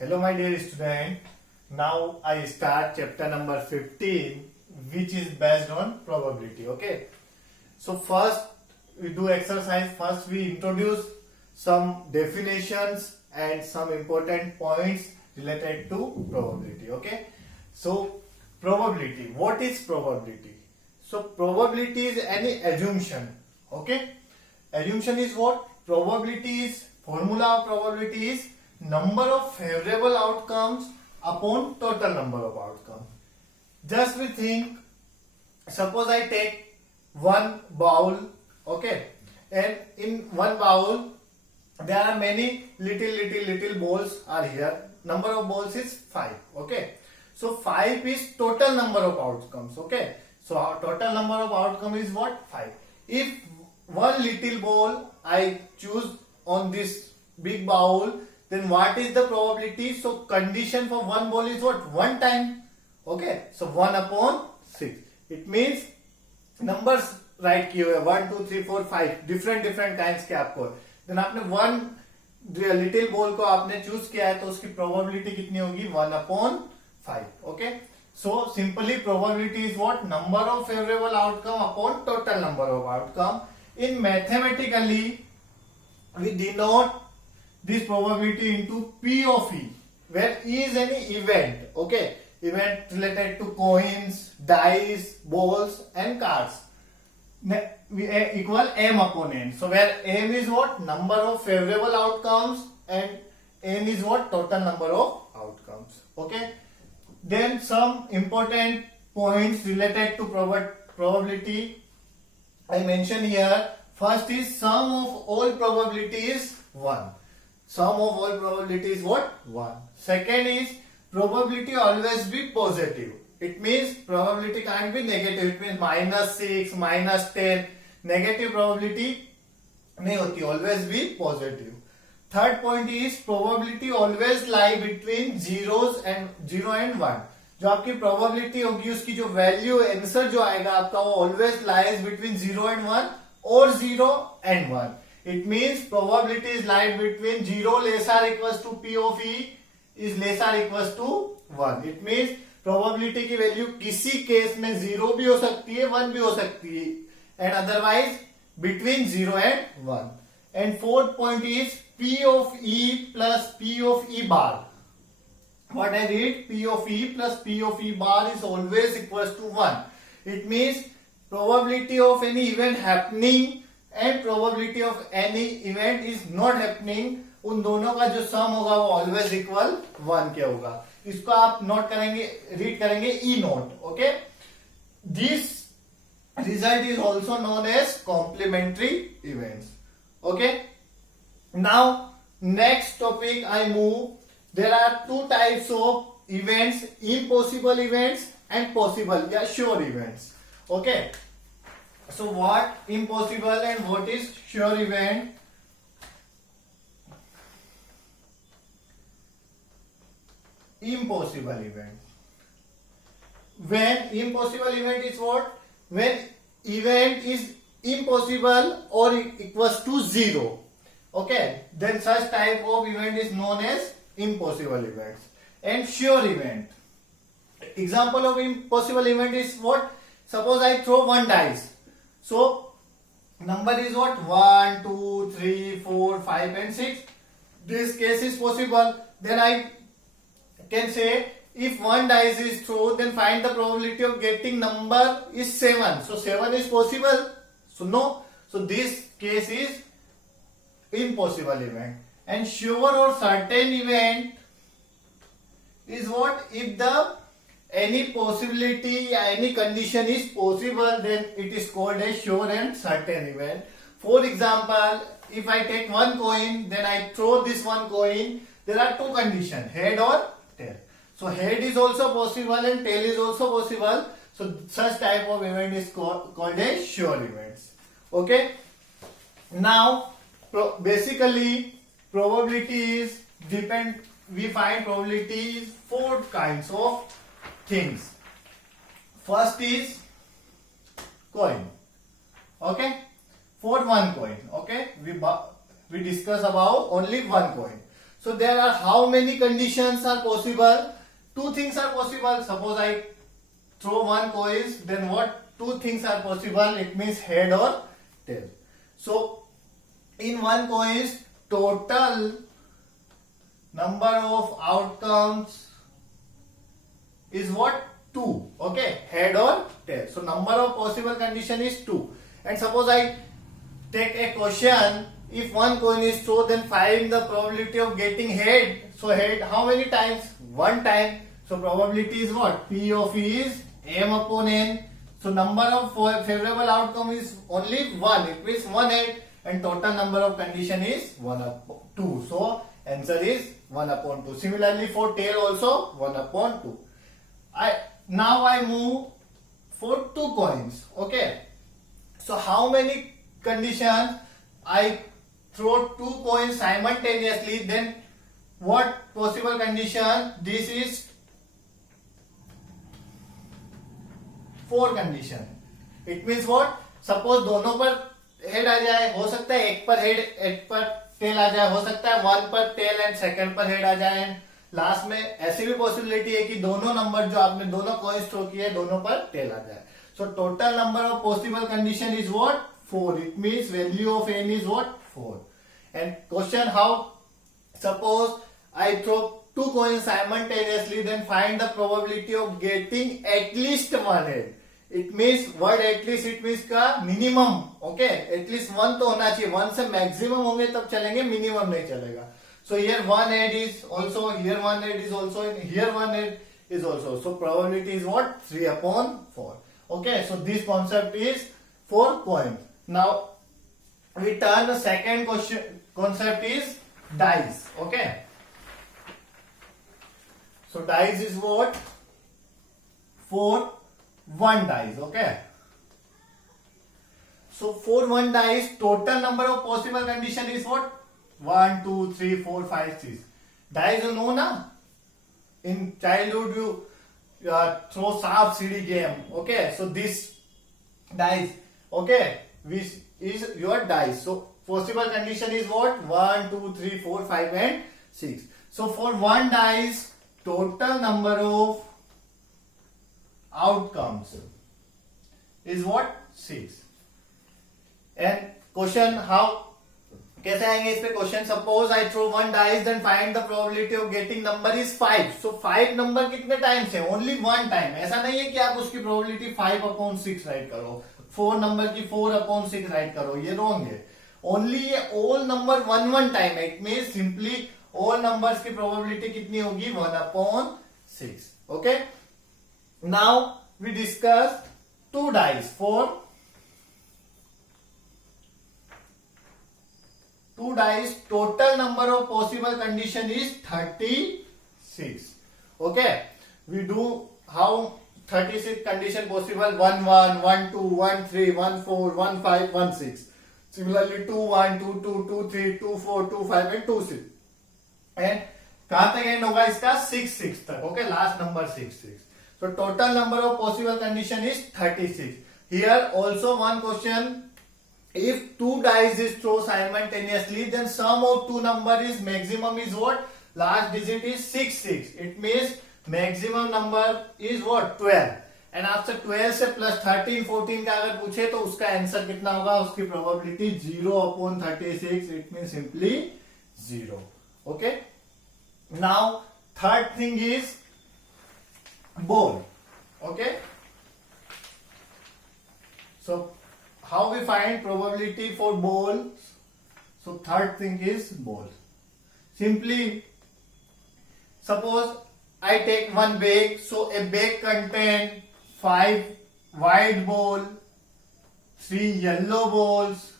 Hello my dear student. Now I start chapter number 15 which is based on probability. Okay. So first we do exercise. First we introduce some definitions and some important points related to probability. Okay. So probability. What is probability? So probability is any assumption. Okay. Assumption is what? Probability is, formula of probability is number of favorable outcomes upon total number of outcomes. Just we think, suppose I take one bowl, okay, and in one bowl there are many little bowls are here. Number of bowls is 5, okay. So 5 is total number of outcomes, okay. So our total number of outcome is what? 5. If one little bowl I choose on this big bowl, then what is the probability? So condition for one bowl is what? One time, okay. So 1 upon 6. It means numbers right किए हुए 1 2 3 4 5 different kinds के आपको. Then आपने one little ball को आपने choose किया है तो उसकी प्रोबेबिलिटी कितनी होगी? 1 upon 5. Okay. So simply probability is what? Number of favourable outcome upon total number of outcome. In mathematically we denote this probability into P of E, where E is any event, okay, event related to coins, dice, balls and cards. We equal M upon N. So where M is what? Number of favorable outcomes and N is what? Total number of outcomes. Okay. Then some important points related to probability I mention here. First is sum of all probability is 1. Sum of all probability is what? 1. Second is probability always be positive. It means probability can't be negative. It means -6, -10. Negative probability नहीं होती. Always be positive. Third point is probability always lie between 0 and 1. जो आपकी probability होगी उसकी जो value answer जो आएगा आपका वो always lies between 0 and 1 or 0 and 1. It means probability is lies between 0 lesser equals to P of E is lesser equals to 1. It means probability की वैल्यू किसी केस में 0 भी हो सकती है 1 भी हो सकती है and otherwise between 0 and 1. And fourth point is P of E plus P of E bar. What I read? P of E plus P of E bar is always equals to 1. It means probability of any event happening and probability of any event is not happening, उन दोनों का जो सम होगा वो always equal 1 के होगा. इसको आप नोट करेंगे, रीड करेंगे ई note. Okay. This result is also known as complementary events. Okay. Now next topic I move. There are two types of events, impossible events and possible या sure events. Okay. So what impossible and what is sure event? Impossible event. When impossible event is what? When event is impossible or equals to 0. Okay. Then such type of event is known as impossible events. And sure event. Example of impossible event is what? Suppose I throw one dice. So number is what? 1, 2, 3, 4, 5 and 6. This case is possible. Then I can say if one dice is thrown, then find the probability of getting number is 7. So 7 is possible. So no. So this case is impossible event. And sure or certain event is what? If the any possibility, any condition is possible, then it is called a sure and certain event. For example, if I take one coin, then I throw this one coin, there are two conditions, head or tail. So head is also possible and tail is also possible. So such type of event is called a sure events. Okay. Now basically probability is we find probability is 4 kinds of things. First is coin. Okay. For one coin. Okay. We discuss about only one coin. So there are how many conditions are possible? Two things are possible. Suppose I throw one coin, then what two things are possible? It means head or tail. So in one coin, total number of outcomes is what? 2. Okay, head or tail. So number of possible condition is 2. And suppose I take a question, if one coin is thrown, then find the probability of getting head. So head how many times? One time. So probability is what? P of E is M upon N. So number of favorable outcome is only 1. It means one head, and total number of condition is 1 upon 2. So answer is 1 upon 2. Similarly for tail also 1 upon 2. Now I move for two coins. Okay. So how many conditions? I throw two coins simultaneously, then what possible condition? This is 4 condition. It means what? Suppose दोनों पर head आ जाए, हो सकता है एक पर head, एक पर टेल आ जाए, हो सकता है वन पर टेल एंड सेकंड पर हेड आ जाए, लास्ट में ऐसी भी पॉसिबिलिटी है कि दोनों नंबर जो आपने दोनों कॉइन्स थ्रो किए दोनों पर टेल आ जाए. So total number of possible condition is what? 4. It means value of n is what? 4. And question how? Suppose I throw two coins simultaneously, then find the probability of getting at least one head. It means word at least, it means का minimum. Okay, at least one तो होना चाहिए. One से maximum होंगे तब चलेंगे, minimum नहीं चलेगा. So here one head is also, here one head is also, and here one head is also. So probability is what? 3 upon 4. Okay, so this concept is for coins. Now we turn the second question. Concept is dice. Okay. So dice is what? For one dice. Okay. So for one dice, total number of possible condition is what? 1, 2, 3, 4, 5, 6. Dice you know na? In childhood you throw saap sidi game. Okay. So this dice. Okay. Which is your dice. So possible condition is what? 1, 2, 3, 4, 5 and 6. So for one dice, total number of outcomes is what? 6. And question how? कैसे आएंगे इस पे question? Suppose I throw one dice, then find the probability of getting number is 5. So 5 number कितने times है? Only one time. ऐसा नहीं है कि आप उसकी प्रोबेबिलिटी 5 अपॉन 6 राइट करो, 4 नंबर की 4 अपॉन 6 राइट करो, ये रॉन्ग है. ओनली ये ऑल नंबर वन टाइम है. It mean simply all numbers की प्रोबेबिलिटी कितनी होगी? 1 upon 6. Okay. Now we discuss two dice. For two dice, total number of possible condition is 36. Okay, we do how 36 condition possible? 1 1 1 2 1 3 1 4 1 5 1 6. Similarly 2 1 2 2 2 3 2 4 2 5 and 2 6. And कहां तक and होगा इसका? 6 6 तक. Okay, last number 6 6. So total number of possible condition is 36. Here also one question. If two dice is thrown simultaneously, then sum of two number is maximum is what? Last digit is 6 6. It means maximum number is what? 12. And आपसे 12 से plus 13 14 का अगर पूछे तो उसका answer कितना होगा? उसकी probability 0 upon 36. It means simply 0. Okay. Now third thing is ball. Okay. So how we find probability for ball? So third thing is ball. Simply suppose I take one bag. So a bag contain 5 white ball, 3 yellow balls,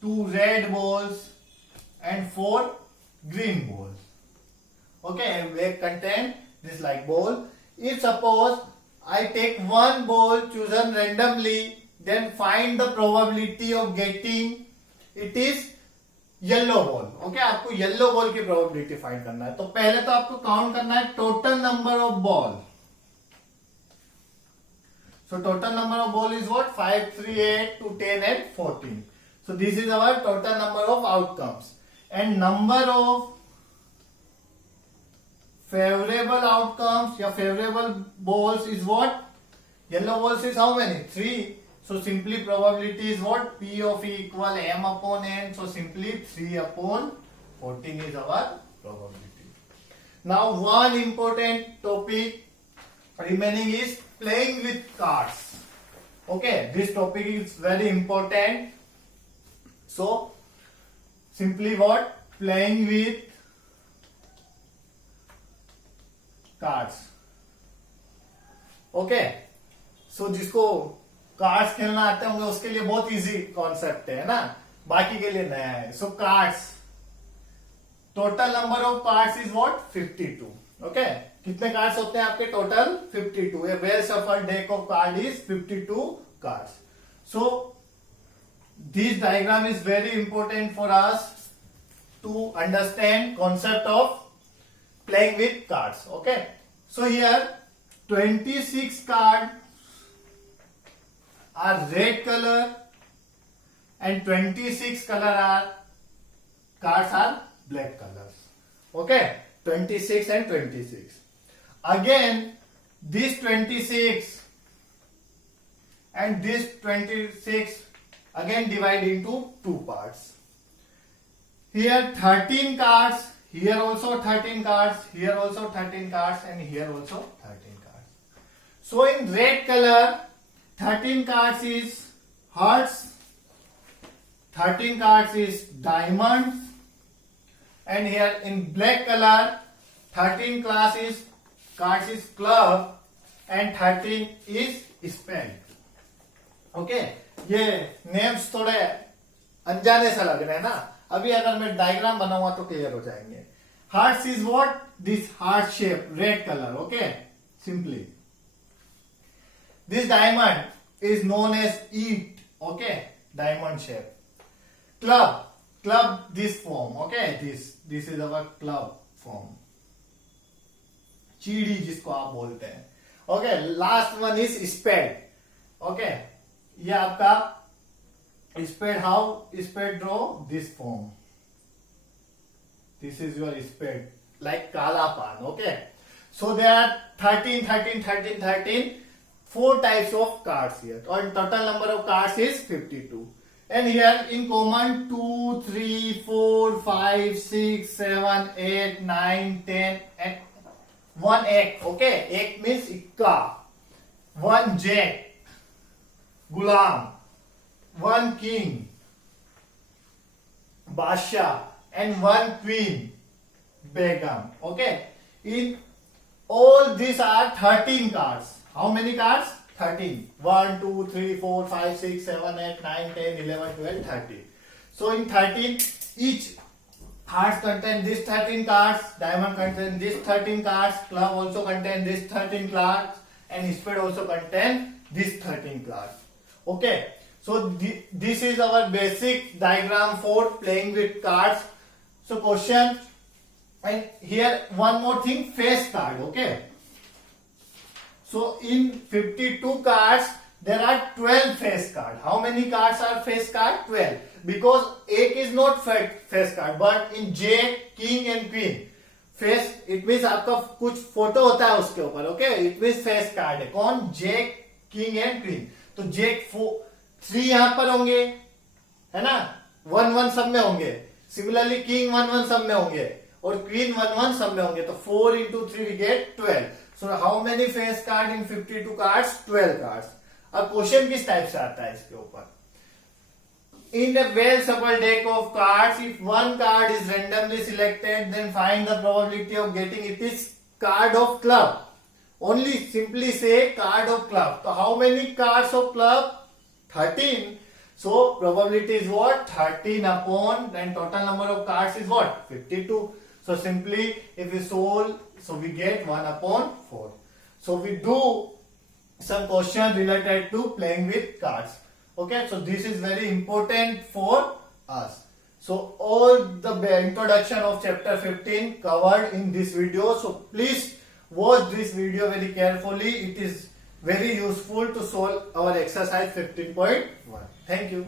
2 red balls and 4 green balls. Okay, a bag contain this like ball. If suppose I take one ball chosen randomly, then find the probability of getting it is yellow ball. Okay, आपको yellow ball की probability find करना है. तो पहले तो आपको count करना है total number of ball. So total number of ball is what? 5 3 8 to 10 and 14. So this is our total number of outcomes. And number of favorable outcomes या favorable balls is what? Yellow balls is how many? 3. So simply probability is what? P of E equal M upon N. So simply 3 upon 14 is our probability. Now one important topic remaining is playing with cards. Okay, this topic is very important. So simply what? Playing with cards. Okay, so जिसको cards खेलना आते होंगे उसके लिए बहुत easy concept है ना, बाकी के लिए नया है. So cards, total number of cards is what? 52. Okay, कितने कार्ड्स होते हैं आपके? Total 52. A well shuffled deck of card is 52 cards. So this diagram is very important for us to understand concept of playing with cards. Okay, so here 26 cards are red color and 26 cards are black colors. Okay, 26 and 26. Again this 26 and this 26 again divide into two parts. Here 13 cards, here also 13 cards, here also 13 cards, and here also 13 cards. So in red color 13 cards is hearts, 13 cards is diamonds, and here in black color 13 cards is club and 13 is spade. Okay, ये names थोड़े अनजाने सा लग रहे हैं ना, अभी अगर मैं डायग्राम बनाऊंगा तो क्लियर हो जाएंगे. Hearts is what? This heart shape, red color. Okay, simply. This diamond is known as eat. Okay, diamond shape. Club this form. Okay, this is our club form. चीड़ी जिसको आप बोलते हैं. Okay, last one is spade. Okay, ये आपका spade. How spade draw? This form. This is your spade, like kala pan. Okay, so there are 13, 4 types of cards here, and total number of cards is 52. And here in common 2, 3, 4, 5, 6, 7, 8, 9, 10, and 1 egg. Okay, egg means ikka. 1 jack, gulam. 1 king, Basha, and 1 queen, Begum. Okay, in all these are 13 cards. How many cards? 13. 1, 2, 3, 4, 5, 6, 7, 8, 9, 10, 11, 12, 13. So in 13, each hearts contain this 13 cards, diamond contain this 13 cards, club also contain this 13 cards, and spade also contain this 13 cards. Okay, so this is our basic diagram for playing with cards. So question, and here one more thing, face card. Okay, so in 52 cards there are 12 face card. How many cards are face card? 12, because egg is not face card, but in jack, king and queen, face it means आपका कुछ photo होता है उसके ऊपर. Okay, it means face card है. कौन? Jack, king and queen. तो jack 3 यहां पर होंगे, है ना, 1-1 सब में होंगे. सिमिलरली किंग 1-1 सब में होंगे और क्वीन 1-1 सब में होंगे. तो 4 into 3 we get 12. So how many face card in 52 cards? 12 cards. अब क्वेश्चन किस टाइप से आता है इसके ऊपर? In a well shuffled deck of cards, if one card is randomly selected, then find the probability of getting it is card of club. Only simply say card of club. So how many cards of club? 13. So probability is what? 13 upon, then total number of cards is what? 52. So simply if we solve, so we get 1 upon 4. So we do some question related to playing with cards. Okay, so this is very important for us. So all the introduction of chapter 15 covered in this video. So please watch this video very carefully. It is very useful to solve our exercise 15.1. Thank you.